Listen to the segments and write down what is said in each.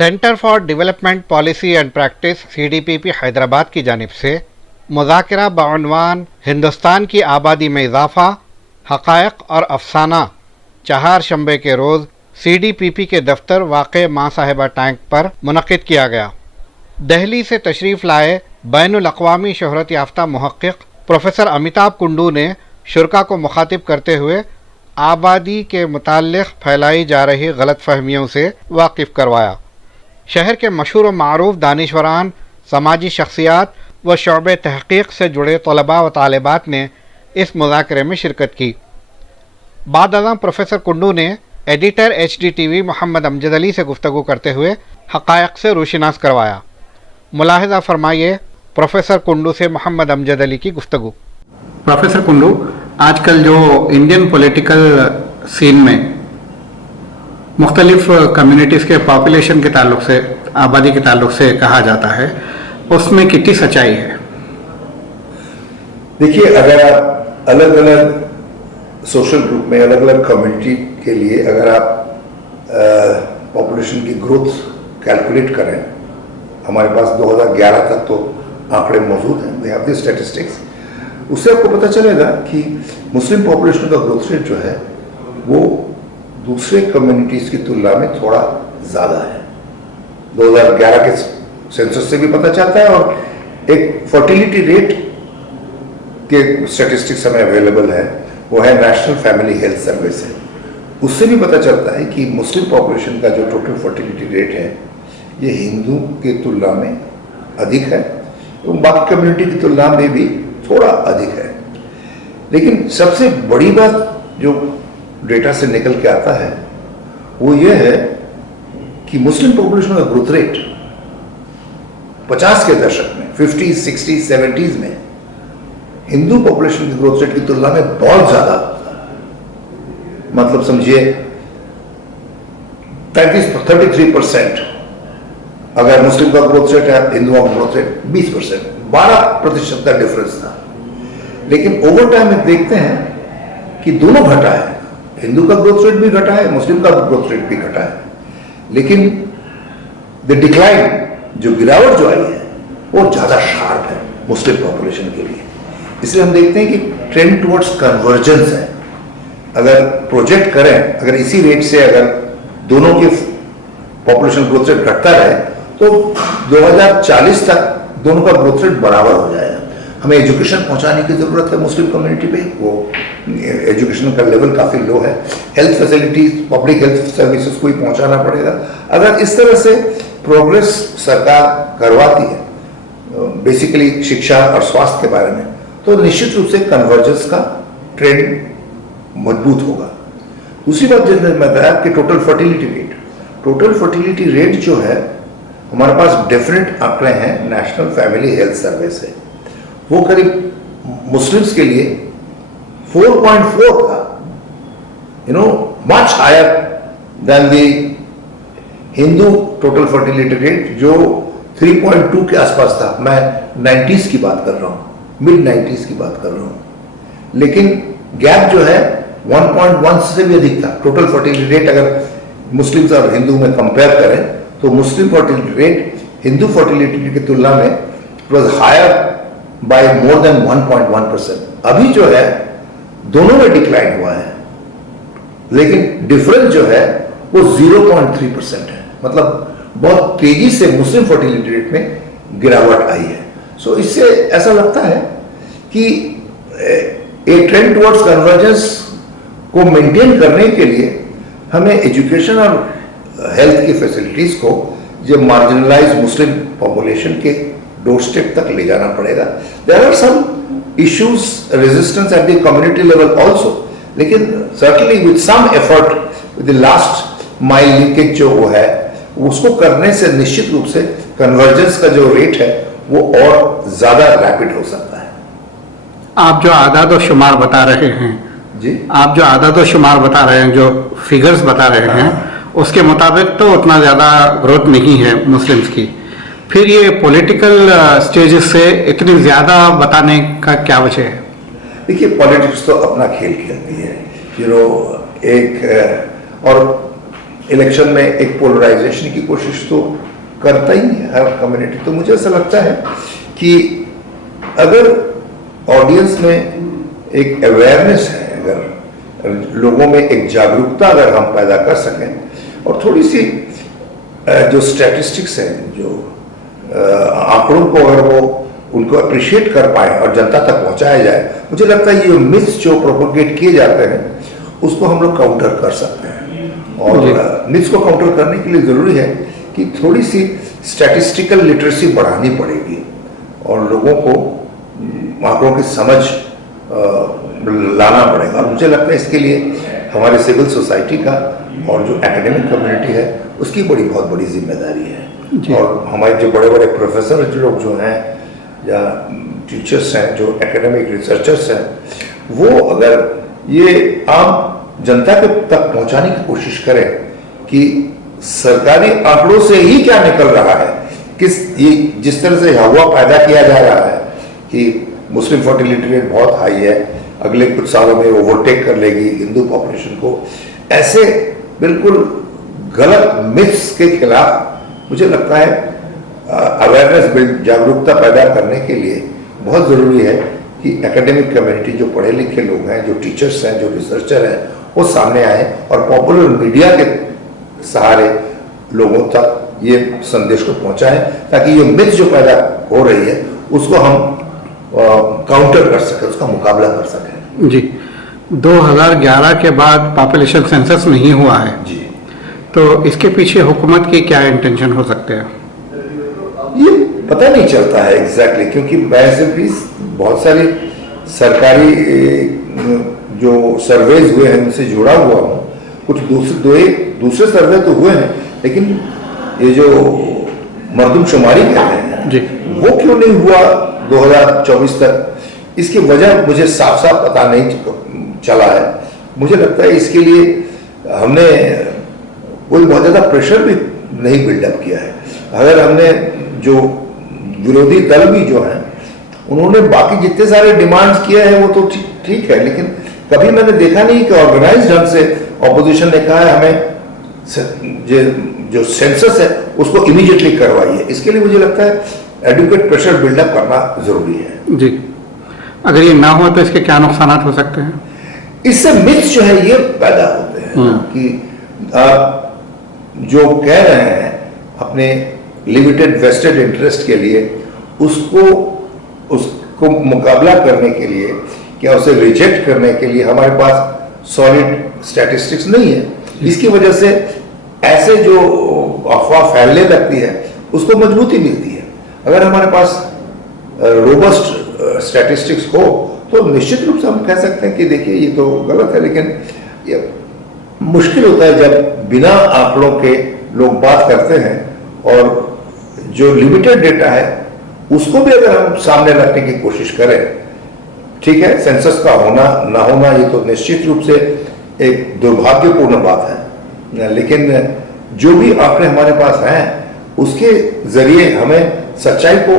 Centre for development policy and practice CDPP Hyderabad की जानिब से मुज़ाकरा बउनवान हिंदुस्तान की आबादी में इजाफ़ा, हक़ाइक़ और अफसाना चहारशंबे के रोज़ CDPP के दफ्तर वाक़े मां साहिबा टैंक पर मुनक़िद किया गया। दहली से तशरीफ़ लाए बैनुल अक़वामी शोहरत याफ्ता मुहक़्क़िक़ प्रोफेसर अमिताभ कुंडू ने शुरका को मुखातिब करते हुए आबादी के मुताल्लिक़ फैलाई जा रही गलतफ़हमियों से वाकिफ़ करवाया। शहर के मशहूर व मारूफ दानिशवरान, समाजी शख्सियात व शोबे तहक़ीक़ से जुड़े तलबा व तालिबात ने इस मुज़ाकरे में शिरकत की। बाद अज़ां प्रोफेसर कुंडू ने एडिटर HDTV मोहम्मद अमजद अली से गुफ्तगू करते हुए हक़ाइक़ से रोशनास करवाया। मुलाहिज़ा फरमाइए प्रोफेसर कुंडू से मोहम्मद अमजद अली की गुफ्तगू। प्रोफेसर कुंडू, आजकल जो इंडियन पॉलिटिकल सीन में मुख्तलिफ कम्युनिटीज़ के पॉपुलेशन के ताल्लुक से, आबादी के ताल्लुक से कहा जाता है, उसमें कितनी सच्चाई है? देखिए, अगर आप अलग अलग सोशल ग्रुप में, अलग अलग कम्युनिटी के लिए अगर आप पॉपुलेशन की ग्रोथ कैलकुलेट करें, हमारे पास 2011 तक तो आंकड़े मौजूद हैं, वी हैव द स्टैटिस्टिक्स, उससे आपको पता चलेगा कि मुस्लिम पॉपुलेशन का ग्रोथ रेट जो है वो दूसरे कम्युनिटीज़ की तुलना में थोड़ा ज़्यादा है। 2011 के सेंसस से भी पता चलता है और एक फर्टिलिटी रेट के स्टैटिस्टिक्स हमें अवेलेबल है, वो है नेशनल फैमिली हेल्थ सर्वे से। उससे भी पता चलता है कि मुस्लिम पॉपुलेशन का जो टोटल फर्टिलिटी रेट है ये हिंदू की तुलना में अधिक है और बाकी कम्युनिटी की तुलना में भी थोड़ा अधिक है। लेकिन सबसे बड़ी बात जो डेटा से निकल के आता है वो ये है कि मुस्लिम पॉपुलेशन का ग्रोथ रेट 50 के दशक में, 50s, 60s, 70s में हिंदू पॉपुलेशन की ग्रोथ रेट की तुलना में बहुत ज्यादा होता है। मतलब समझिए 33% अगर मुस्लिम का ग्रोथ रेट है, हिंदुओं का ग्रोथ रेट 20%, 12% का डिफरेंस था। लेकिन ओवर टाइम में देखते हैं कि दोनों घटा है, हिंदू का ग्रोथ रेट भी घटा है, मुस्लिम का ग्रोथ रेट भी घटा है। लेकिन द डिक्लाइन, जो गिरावट जो आई है वो ज्यादा शार्प है मुस्लिम पॉपुलेशन के लिए। इसलिए हम देखते हैं कि ट्रेंड टुवर्ड्स कन्वर्जेंस है। अगर प्रोजेक्ट करें, अगर इसी रेट से अगर दोनों के पॉपुलेशन ग्रोथ रेट घटता रहे तो 2040 तक दोनों का ग्रोथ रेट बराबर हो जाएगा। हमें एजुकेशन पहुंचाने की जरूरत है मुस्लिम कम्युनिटी पे, वो एजुकेशन का लेवल काफी लो है। Health facilities, public health services को ही पहुंचाना पड़ेगा। अगर इस तरह से प्रोग्रेस सरकार करवाती है बेसिकली शिक्षा और स्वास्थ्य के बारे में, तो निश्चित रूप से कन्वर्जेंस का ट्रेंड मजबूत होगा। दूसरी बात जैसे मैं बताया कि टोटल फर्टिलिटी रेट जो है, हमारे पास डिफरेंट आंकड़े हैं नेशनल फैमिली हेल्थ सर्वे से, वो करीब मुस्लिम्स के लिए 4.4 था, much higher than the Hindu total fertility rate जो 3.2 के आसपास था। मैं 90s की बात कर रहा हूं, मिड 90s की बात कर रहा हूं। लेकिन गैप जो है 1.1 से भी अधिक था। टोटल फर्टिलिटी रेट अगर मुस्लिम्स और हिंदू में कंपेयर करें तो Muslim fertility rate Hindu fertility की तुलना में was higher by more than 1.1%। अभी जो है दोनों में डिक्लाइन हुआ है, लेकिन डिफरेंस जो है वो 0.3% है। मतलब बहुत तेजी से मुस्लिम फर्टिलिटी रेट में गिरावट आई है। सो इससे ऐसा लगता है कि एक ट्रेंड टुवर्ड्स कन्वर्जेंस को मेंटेन करने के लिए हमें एजुकेशन और हेल्थ की फैसिलिटीज को जो मार्जिनलाइज मुस्लिम पॉपुलेशन के डोरस्टेप तक ले जाना पड़ेगा। There are some issues, resistance at the community level also, लेकिन certainly with some effort, with the last mile linkage जो वो है, उसको करने से निश्चित रूप से कन्वर्जेंस का जो रेट है वो और ज्यादा रैपिड हो सकता है। आप जो आदाद और शुमार बता रहे हैं जी, आप जो आदाद और शुमार बता रहे हैं, जो फिगर्स बता रहे हैं, उसके मुताबिक तो उतना ज्यादा ग्रोथ नहीं है मुस्लिम्स की। फिर ये पॉलिटिकल स्टेजेस से इतनी ज्यादा बताने का क्या वजह है? देखिए, पॉलिटिक्स तो अपना खेल खेलती है, एक और इलेक्शन में एक पोलराइजेशन की कोशिश तो करता ही है हर कम्युनिटी। तो मुझे ऐसा लगता है कि अगर ऑडियंस में एक अवेयरनेस है, अगर लोगों में एक जागरूकता अगर हम पैदा कर सकें और थोड़ी सी जो स्टैटिस्टिक्स हैं, जो आंकड़ों को अगर वो उनको अप्रिशिएट कर पाए और जनता तक पहुंचाया जाए, मुझे लगता है ये मिथ्स जो प्रोपोगेट किए जाते हैं उसको हम लोग काउंटर कर सकते हैं। और मिथ्स को काउंटर करने के लिए जरूरी है कि थोड़ी सी स्टैटिस्टिकल लिटरेसी बढ़ानी पड़ेगी और लोगों को आंकड़ों की समझ लाना पड़ेगा। और मुझे लगता है इसके लिए हमारे सिविल सोसाइटी का और जो एकेडमिक कम्युनिटी है उसकी बहुत बड़ी जिम्मेदारी है। और हमारे जो बड़े बड़े प्रोफेसर लोग जो हैं या टीचर्स हैं, जो एकेडमिक रिसर्चर्स हैं, वो अगर ये आम जनता के तक पहुंचाने की कोशिश करें कि सरकारी आंकड़ों से ही क्या निकल रहा है, ये जिस तरह से हवा पैदा किया जा रहा है कि मुस्लिम फर्टिलिटी रेट बहुत हाई है, अगले कुछ सालों में ओवरटेक कर लेगी हिंदू पॉपुलेशन को, ऐसे बिल्कुल गलत मिथ्स के खिलाफ मुझे लगता है अवेयरनेस जागरूकता पैदा करने के लिए बहुत ज़रूरी है कि एकेडमिक कम्युनिटी, जो पढ़े लिखे लोग हैं, जो टीचर्स हैं, जो रिसर्चर हैं, वो सामने आए और पॉपुलर मीडिया के सहारे लोगों तक ये संदेश को पहुंचाएं ताकि ये मिथ जो पैदा हो रही है उसको हम काउंटर कर सकें, उसका मुकाबला कर सकें। जी, 2011 के बाद पॉपुलेशन सेंसस नहीं हुआ है जी, तो इसके पीछे हुकूमत की क्या इंटेंशन हो सकते हैं? ये पता नहीं चलता है एग्जैक्टली, क्योंकि मैं सिर्फ बहुत सारी सरकारी जो सर्वेज हुए हैं उनसे जुड़ा हुआ हूँ। कुछ दूसरे सर्वे तो हुए हैं, लेकिन ये जो मरदमशुमारी कहते हैं जी, वो क्यों नहीं हुआ 2024 तक, इसकी वजह मुझे साफ साफ पता नहीं चला है। मुझे लगता है इसके लिए हमने कोई बहुत ज़्यादा प्रेशर भी नहीं बिल्डअप किया है। अगर हमने जो विरोधी दल भी जो हैं उन्होंने बाकी जितने सारे डिमांड्स किए हैं वो तो ठीक है, लेकिन कभी मैंने देखा नहीं कि ऑर्गेनाइज ढंग से ऑपोजिशन ने कहा है हमें जो सेंसस है उसको इमीडिएटली करवाइए। इसके लिए मुझे लगता है एडुकेट प्रेशर बिल्डअप करना जरूरी है। जी, अगर ये ना हो तो इसके क्या नुकसान हो सकते हैं? इससे मिथ्स जो है ये पैदा होते हैं कि आप जो कह रहे हैं अपने लिमिटेड वेस्टेड इंटरेस्ट के लिए, उसको मुकाबला करने के लिए, क्या उसे रिजेक्ट करने के लिए हमारे पास सॉलिड स्टैटिस्टिक्स नहीं है। इसकी वजह से ऐसे जो अफवाह फैलने लगती है उसको मजबूती मिलती है। अगर हमारे पास रोबस्ट स्टैटिस्टिक्स हो तो निश्चित रूप से हम कह सकते हैं कि देखिए ये तो गलत है, लेकिन ये मुश्किल होता है जब बिना आंकड़ों के लोग बात करते हैं और जो लिमिटेड डेटा है उसको भी अगर हम सामने रखने की कोशिश करें। ठीक है, सेंसस का होना ना होना ये तो निश्चित रूप से एक दुर्भाग्यपूर्ण बात है, लेकिन जो भी आंकड़े हमारे पास हैं उसके जरिए हमें सच्चाई को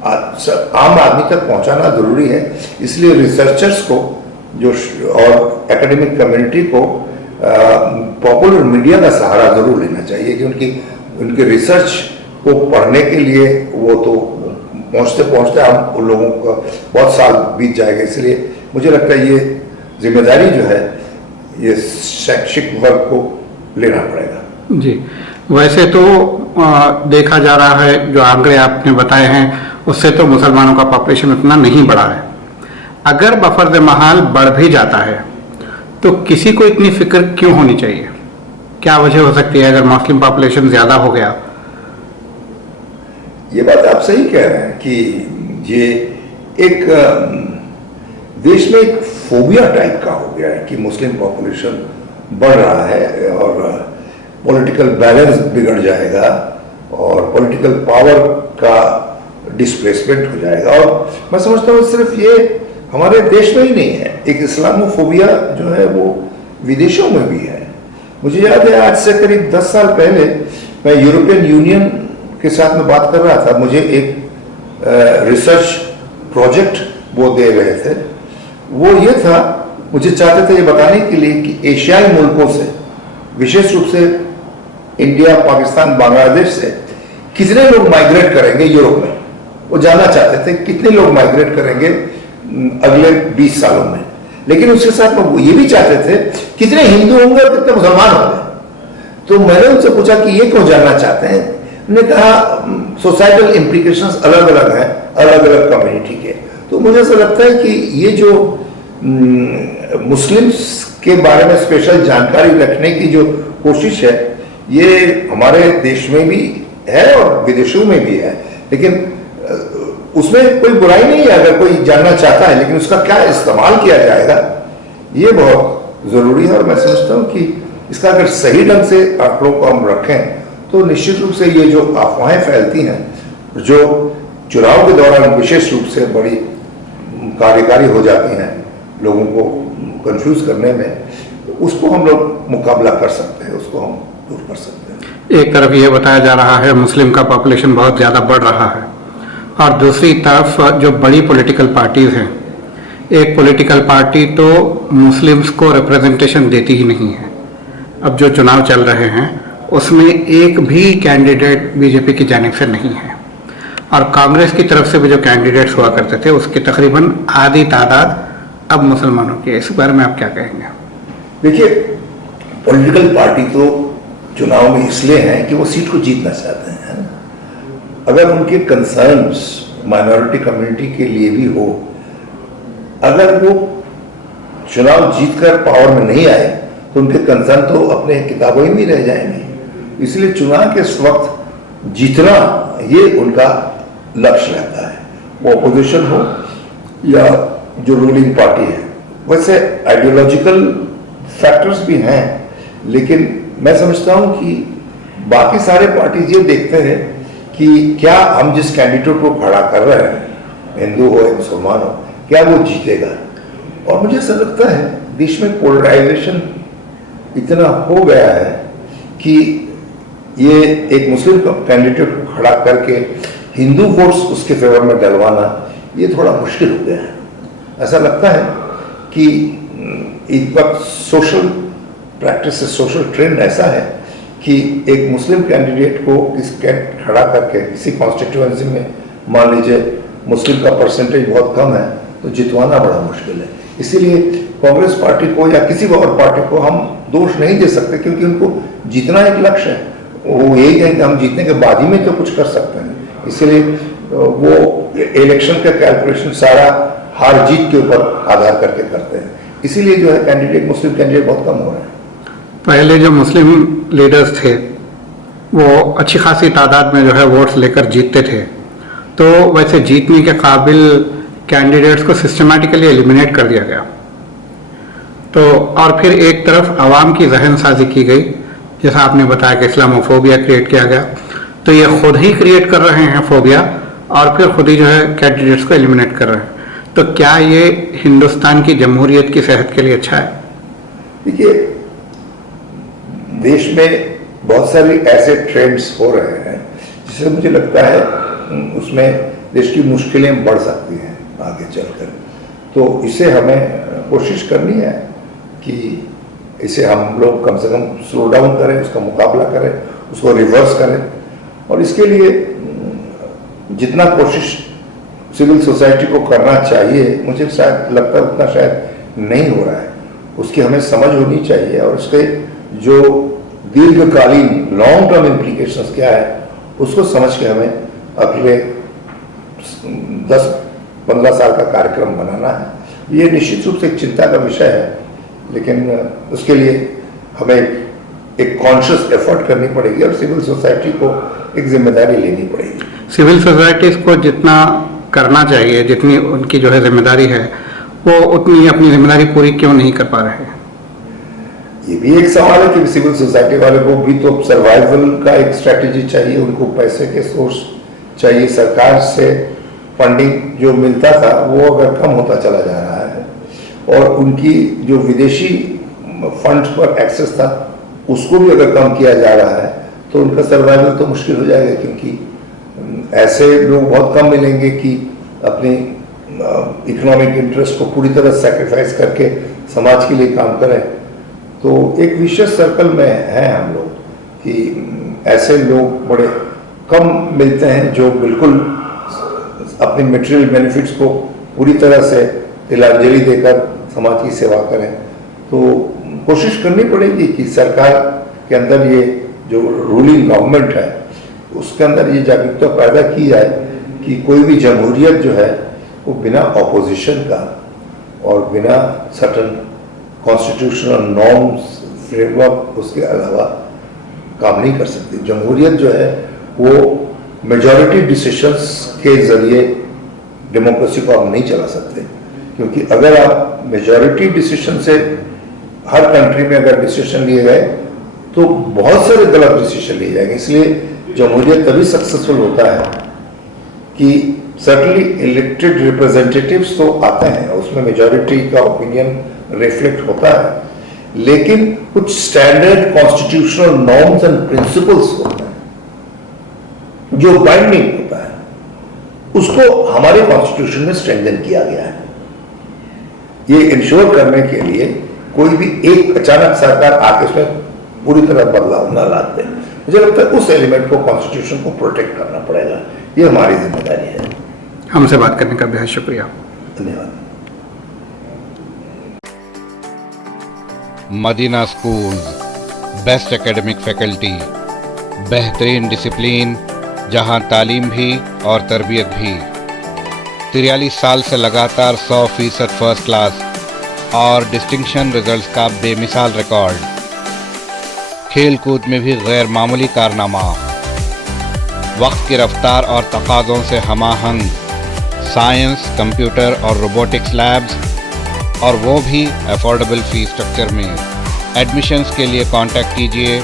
आम आदमी तक पहुंचाना जरूरी है। इसलिए रिसर्चर्स को जो और एकेडमिक कम्युनिटी को पॉपुलर मीडिया का सहारा जरूर लेना चाहिए कि उनके रिसर्च को पढ़ने के लिए वो तो पहुंचते पहुंचते हम उन लोगों का बहुत साल बीत जाएगा। इसलिए मुझे लगता है ये जिम्मेदारी जो है ये शैक्षिक वर्ग को लेना पड़ेगा। जी, वैसे तो देखा जा रहा है जो आंकड़े आपने बताए हैं उससे तो मुसलमानों का पॉपुलेशन उतना नहीं बढ़ा है। अगर बफर्द महाल बढ़ भी जाता है तो किसी को इतनी फिक्र क्यों होनी चाहिए? क्या वजह हो सकती है अगर मुस्लिम पॉपुलेशन ज्यादा हो गया? ये बात आप सही कह रहे हैं कि ये एक देश में एक फोबिया टाइप का हो गया है कि मुस्लिम पॉपुलेशन बढ़ रहा है और पॉलिटिकल बैलेंस बिगड़ जाएगा और पॉलिटिकल पावर का डिस्प्लेसमेंट हो जाएगा। और मैं समझता हूँ सिर्फ ये हमारे देश में ही नहीं है, एक इस्लामोफोबिया जो है वो विदेशों में भी है। मुझे याद है आज से करीब 10 साल पहले मैं यूरोपियन यूनियन के साथ में बात कर रहा था। मुझे एक रिसर्च प्रोजेक्ट वो दे रहे थे, वो ये था, मुझे चाहते थे ये बताने के लिए कि एशियाई मुल्कों से, विशेष रूप से इंडिया, पाकिस्तान, बांग्लादेश से कितने लोग माइग्रेट करेंगे यूरोप में, वो जानना चाहते थे कितने लोग माइग्रेट करेंगे अगले 20 सालों में। लेकिन उसके साथ वो ये भी चाहते थे कितने हिंदू होंगे और कितने मुसलमान होंगे। तो मैंने उनसे पूछा कि ये क्यों जानना चाहते हैं। उन्होंने कहा सोसाइटल इम्प्लीकेशंस अलग अलग हैं, अलग अलग कम्युनिटी के। तो मुझे ऐसा लगता है कि ये जो मुस्लिम्स के बारे में स्पेशल जानकारी रखने की जो कोशिश है, ये हमारे देश में भी है और विदेशों में भी है। लेकिन उसमें कोई बुराई नहीं है अगर कोई जानना चाहता है, लेकिन उसका क्या इस्तेमाल किया जाएगा ये बहुत जरूरी है। और मैं समझता हूँ कि इसका अगर सही ढंग से आंकड़ों को हम रखें तो निश्चित रूप से ये जो अफवाहें फैलती हैं, जो चुनाव के दौरान विशेष रूप से बड़ी कार्यकारी हो जाती हैं लोगों को कंफ्यूज करने में, उसको हम लोग मुकाबला कर सकते हैं, उसको हम दूर कर सकते हैं। एक तरफ ये बताया जा रहा है मुस्लिम का पॉपुलेशन बहुत ज़्यादा बढ़ रहा है, और दूसरी तरफ जो बड़ी पॉलिटिकल पार्टीज हैं, एक पॉलिटिकल पार्टी तो मुस्लिम्स को रिप्रेजेंटेशन देती ही नहीं है। अब जो चुनाव चल रहे हैं उसमें एक भी कैंडिडेट बीजेपी की जानिब से नहीं है, और कांग्रेस की तरफ से भी जो कैंडिडेट्स हुआ करते थे उसकी तकरीबन आधी तादाद अब मुसलमानों की है। इस बारे में आप क्या कहेंगे? देखिए, पॉलिटिकल पार्टी तो चुनाव में इसलिए हैं कि वो सीट को जीतना चाहते हैं, है ना? अगर उनके कंसर्न्स माइनॉरिटी कम्युनिटी के लिए भी हो, अगर वो चुनाव जीतकर पावर में नहीं आए तो उनके कंसर्न तो अपने किताबों में रह जाएंगे। इसलिए चुनाव के वक्त जीतना ये उनका लक्ष्य रहता है, वो अपोजिशन हो या जो रूलिंग पार्टी है। वैसे आइडियोलॉजिकल फैक्टर्स भी हैं, लेकिन मैं समझता हूं कि बाकी सारे पार्टीज ये देखते हैं कि क्या हम जिस कैंडिडेट को खड़ा कर रहे हैं, हिंदू हो या मुसलमान हो, क्या वो जीतेगा। और मुझे ऐसा लगता है देश में पोलराइजेशन इतना हो गया है कि ये एक मुस्लिम कैंडिडेट को खड़ा करके हिंदू वोट्स उसके फेवर में डलवाना ये थोड़ा मुश्किल हो गया है। ऐसा लगता है कि एक वक्त सोशल प्रैक्टिस, सोशल ट्रेंड ऐसा है कि एक मुस्लिम कैंडिडेट को खड़ा करके किसी कॉन्स्टिट्यूएंसी में, मान लीजिए मुस्लिम का परसेंटेज बहुत कम है, तो जितवाना बड़ा मुश्किल है। इसीलिए कांग्रेस पार्टी को या किसी और पार्टी को हम दोष नहीं दे सकते, क्योंकि उनको जीतना एक लक्ष्य है। वो यही है कि हम जीतने के बाद ही में तो कुछ कर सकते हैं। इसलिए वो इलेक्शन का कैलकुलेशन सारा हार जीत के ऊपर आधार करके करते हैं। इसीलिए जो है कैंडिडेट, मुस्लिम कैंडिडेट बहुत कम हो रहे हैं। पहले जो मुस्लिम लीडर्स थे वो अच्छी खासी तादाद में जो है वोट्स लेकर जीतते थे, तो वैसे जीतने के काबिल कैंडिडेट्स को सिस्टमैटिकली एलिमिनेट कर दिया गया। तो और फिर एक तरफ आवाम की जहन साजी की गई, जैसा आपने बताया कि इस्लामोफोबिया क्रिएट किया गया। तो ये खुद ही क्रिएट कर रहे हैं फोबिया, और फिर खुद ही जो है कैंडिडेट्स को एलिमिनेट कर रहे हैं। तो क्या ये हिंदुस्तान की जमहूरियत की सेहत के लिए अच्छा है? देखिए, देश में बहुत सारे ऐसे ट्रेंड्स हो रहे हैं जिससे मुझे लगता है उसमें देश की मुश्किलें बढ़ सकती हैं आगे चलकर। तो इसे हमें कोशिश करनी है कि इसे हम लोग कम से कम स्लो डाउन करें, उसका मुकाबला करें, उसको रिवर्स करें। और इसके लिए जितना कोशिश सिविल सोसाइटी को करना चाहिए, मुझे शायद लगता है उतना शायद नहीं हो रहा है। उसकी हमें समझ होनी चाहिए, और उसके जो दीर्घकालीन लॉन्ग टर्म इम्प्लीकेशंस क्या है उसको समझ के हमें अगले 10-15 साल का कार्यक्रम बनाना है। ये निश्चित रूप से एक चिंता का विषय है, लेकिन उसके लिए हमें एक कॉन्शियस एफर्ट करनी पड़ेगी और सिविल सोसाइटी को एक जिम्मेदारी लेनी पड़ेगी। सिविल सोसाइटीज को जितना करना चाहिए, जितनी उनकी जो है जिम्मेदारी है, वो उतनी अपनी जिम्मेदारी पूरी क्यों नहीं कर पा रहे हैं? ये भी एक सवाल है कि सिविल सोसाइटी वाले को भी तो सर्वाइवल का एक स्ट्रेटेजी चाहिए, उनको पैसे के सोर्स चाहिए। सरकार से फंडिंग जो मिलता था वो अगर कम होता चला जा रहा है, और उनकी जो विदेशी फंड्स पर एक्सेस था उसको भी अगर कम किया जा रहा है, तो उनका सर्वाइवल तो मुश्किल हो जाएगा, क्योंकि ऐसे लोग बहुत कम मिलेंगे कि अपनी इकोनॉमिक इंटरेस्ट को पूरी तरह सैक्रिफाइस करके समाज के लिए काम करें। तो एक विशेष सर्कल में हैं हम लोग, कि ऐसे लोग बड़े कम मिलते हैं जो बिल्कुल अपनी मटेरियल बेनिफिट्स को पूरी तरह से तिलांजलि देकर समाज की सेवा करें। तो कोशिश करनी पड़ेगी कि सरकार के अंदर ये जो रूलिंग गवर्नमेंट है उसके अंदर ये जागरूकता पैदा की जाए कि कोई भी जमहूरियत जो है वो बिना ऑपोजिशन का और बिना सर्टन कॉन्स्टिट्यूशनल नॉर्म्स फ्रेमवर्क उसके अलावा काम नहीं कर सकती। जमहूरियत जो है वो मेजॉरिटी डिसीशंस के जरिए डेमोक्रेसी को आप नहीं चला सकते, क्योंकि अगर आप मेजॉरिटी डिसीजन से हर कंट्री में अगर डिसीजन लिए गए तो बहुत सारे गलत डिसीजन लिए जाएंगे। इसलिए जमहूरियत तभी सक्सेसफुल होता है कि सर्टनली इलेक्टेड रिप्रेजेंटेटिव्स तो आते हैं, उसमें मेजॉरिटी का ओपिनियन रिफ्लेक्ट होता है, लेकिन कुछ standard constitutional norms and principles होते हैं जो बाइंडिंग होता है, उसको हमारे कॉन्स्टिट्यूशन में स्ट्रेंथन किया गया है। ये इंश्योर करने के लिए कोई भी एक अचानक सरकार आके उसमें पूरी तरह बदलाव न ला दे। मुझे लगता है उस एलिमेंट को कॉन्स्टिट्यूशन को प्रोटेक्ट करना पड़ेगा, ये हमारी जिम्मेदारी है। हमसे बात करने का बेहद शुक्रिया। धन्यवाद। Madina school, best academic faculty, बेहतरीन डिसिप्लिन, जहां तालीम भी और तरबियत भी। 43 साल से लगातार 100% फर्स्ट क्लास और डिस्टिंक्शन रिजल्ट्स का बेमिसाल रिकॉर्ड। खेल कूद में भी गैर मामूली कारनामा। वक्त की रफ्तार और तकाज़ों से हमाहंग साइंस, कंप्यूटर और रोबोटिक्स लैब्स, और वो भी अफोर्डेबल फीस स्ट्रक्चर में। एडमिशन्स के लिए कांटेक्ट कीजिए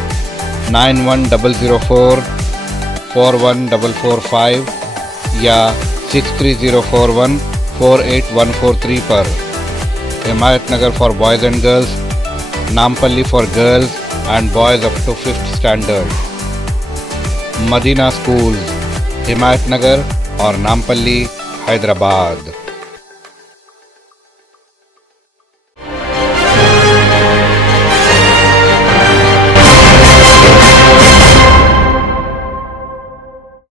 9100441445 या 6304148143 पर। Himayat Nagar for boys and girls, Nampally for girls and boys up to 5th standard. Madina school, Himayat Nagar और नामपल्ली, हैदराबाद।